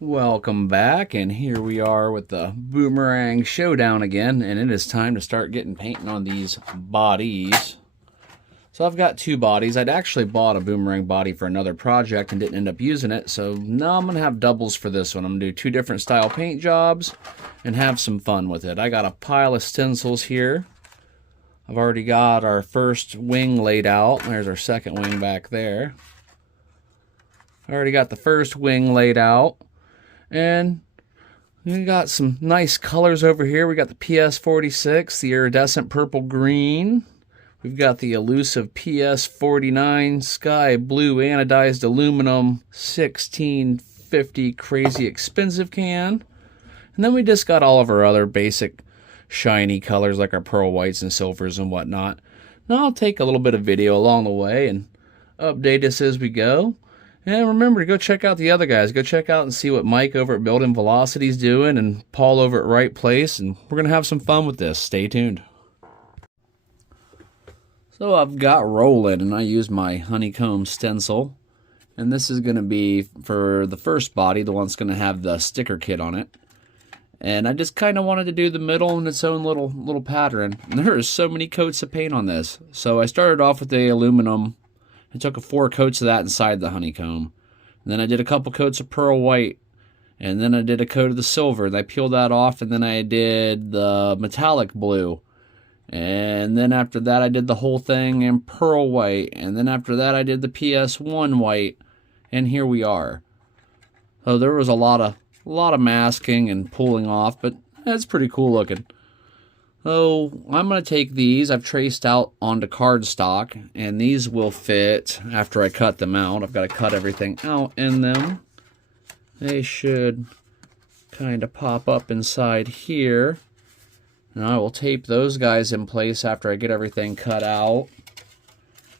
Welcome back, and here we are with the Boomerang Showdown again, and it is time to start getting painting on these bodies. So I've got two bodies. I'd actually bought a Boomerang body for another project and didn't end up using it, so now I'm going to have doubles for this one. I'm going to do two different style paint jobs and have some fun with it. I got a pile of stencils here. I've already got our first wing laid out. There's our second wing back there. I already got the first wing laid out. And we got some nice colors over here. We got the PS46, the iridescent purple green. We've got the elusive PS49 sky blue anodized aluminum 1650 crazy expensive can. And then we just got all of our other basic shiny colors like our pearl whites and silvers and whatnot. Now I'll take a little bit of video along the way and update us as we go. And remember to go check out the other guys. Go check out and see what Mike over at Building Velocity's doing and Paul over at Right Place. And we're going to have some fun with this. Stay tuned. So I've got rolling and I used my honeycomb stencil. And this is going to be for the first body, the one that's going to have the sticker kit on it. And I just kind of wanted to do the middle in its own little pattern. And there are so many coats of paint on this. So I started off with the aluminum. I took 4 coats of that inside the honeycomb. And then I did a couple coats of pearl white. And then I did a coat of the silver. And I peeled that off. And then I did the metallic blue. And then after that I did the whole thing in pearl white. And then after that I did the PS1 white. And here we are. So there was a lot of masking and pulling off. But that's pretty cool looking. So I'm going to take these, I've traced out onto cardstock, and these will fit after I cut them out. I've got to cut everything out in them. They should kind of pop up inside here. And I will tape those guys in place after I get everything cut out,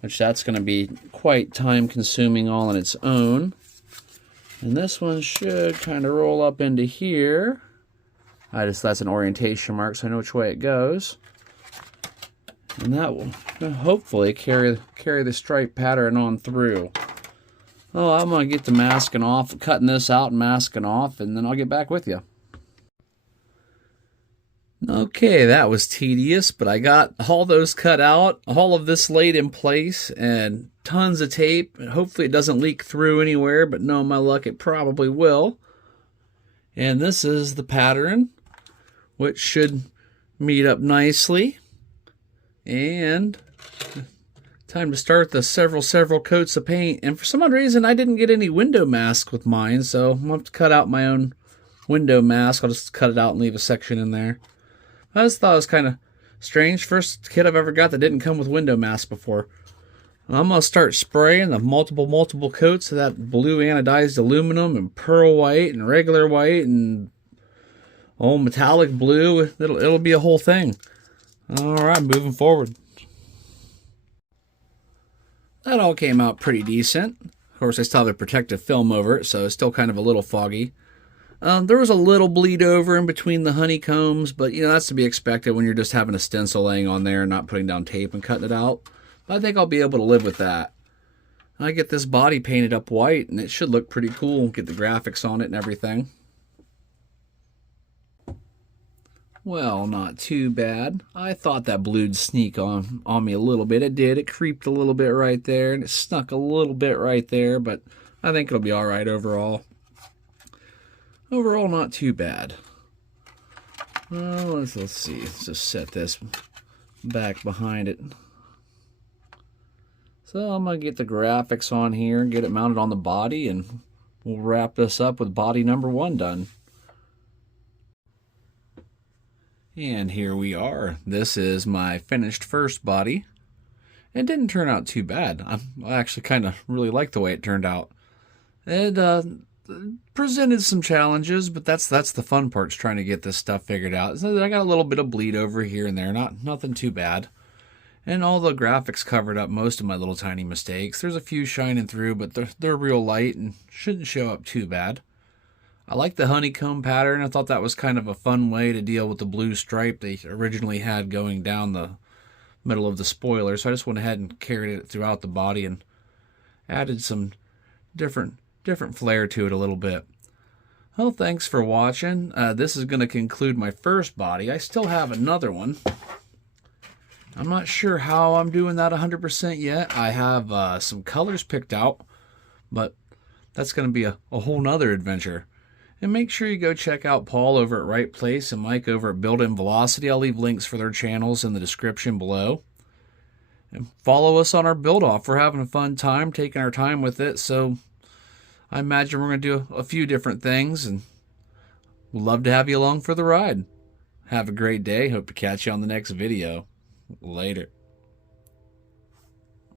which that's going to be quite time consuming all on its own. And this one should kind of roll up into here. That's an orientation mark so I know which way it goes. And that will hopefully carry the stripe pattern on through. Oh, I'm going to get the masking off, cutting this out and masking off, and then I'll get back with you. Okay, that was tedious, but I got all those cut out, all of this laid in place, and tons of tape. Hopefully it doesn't leak through anywhere, but no, my luck, it probably will. And this is the pattern, which should meet up nicely. And time to start the several coats of paint. And for some odd reason, I didn't get any window mask with mine, so I'm going to have to cut out my own window mask. I'll just cut it out and leave a section in there. I just thought it was kind of strange. First kit I've ever got that didn't come with window mask before. I'm going to start spraying the multiple coats of that blue anodized aluminum and pearl white and regular white and metallic blue. It'll be a whole thing. All right, moving forward. That all came out pretty decent. Of course, I still have a protective film over it, so it's still kind of a little foggy. There was a little bleed over in between the honeycombs, but that's to be expected when you're just having a stencil laying on there and not putting down tape and cutting it out. I think I'll be able to live with that. I get this body painted up white, and it should look pretty cool. Get the graphics on it and everything. Well, not too bad. I thought that blue'd sneak on me a little bit. It did. It creeped a little bit right there, and it snuck a little bit right there, but I think it'll be all right overall. Overall, not too bad. Well, let's see. Let's just set this back behind it. So I'm going to get the graphics on here and get it mounted on the body, and we'll wrap this up with body number 1 done. And here we are. This is my finished first body. It didn't turn out too bad. I actually kind of really like the way it turned out. It presented some challenges, but that's the fun part, is trying to get this stuff figured out. So I got a little bit of bleed over here and there, nothing too bad. And all the graphics covered up most of my little tiny mistakes. There's a few shining through, but they're real light and shouldn't show up too bad. I like the honeycomb pattern. I thought that was kind of a fun way to deal with the blue stripe they originally had going down the middle of the spoiler. So I just went ahead and carried it throughout the body and added some different flair to it a little bit. Well, thanks for watching. This is going to conclude my first body. I still have another one. I'm not sure how I'm doing that 100% yet. I have some colors picked out, but that's going to be a whole nother adventure. And make sure you go check out Paul over at Right Place and Mike over at Build-In Velocity. I'll leave links for their channels in the description below. And follow us on our build-off. We're having a fun time, taking our time with it, so I imagine we're going to do a few different things, and we'd love to have you along for the ride. Have a great day. Hope to catch you on the next video. Later.